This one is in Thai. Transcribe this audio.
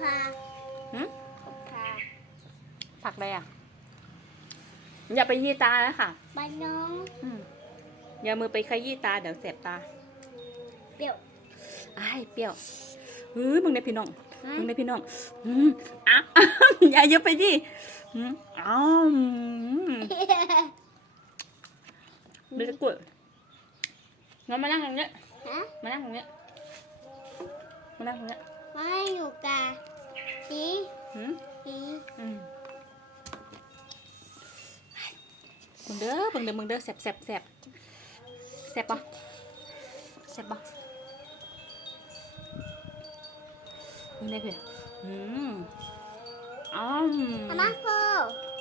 พาหืมกบพผักอะไรอะ อย่าไปยี่ตานะค่ะใบน้องอือย่ามือไปขยี้ตาเดี๋ยวเสียบตาเปรี้ยวไอ้เปรี้ยวเฮ้ยมึงในพี่น้อง มึงในพี่น้องอืมอะ อย่าเยอะไปดิอืมอ้าไม่ได้กลัวงั้นมานั่งตรงเนี้ยมานั่งตรงเนี้ยมานั่งตรงเนี้ยไม่อยู่ อืมสีอืมมึงเด้อมึงเด้อมึงเด้อแสบแสบแสบแสบปะแสบปะมึงได้เพื่ออืมอ้อมมามาโฟอื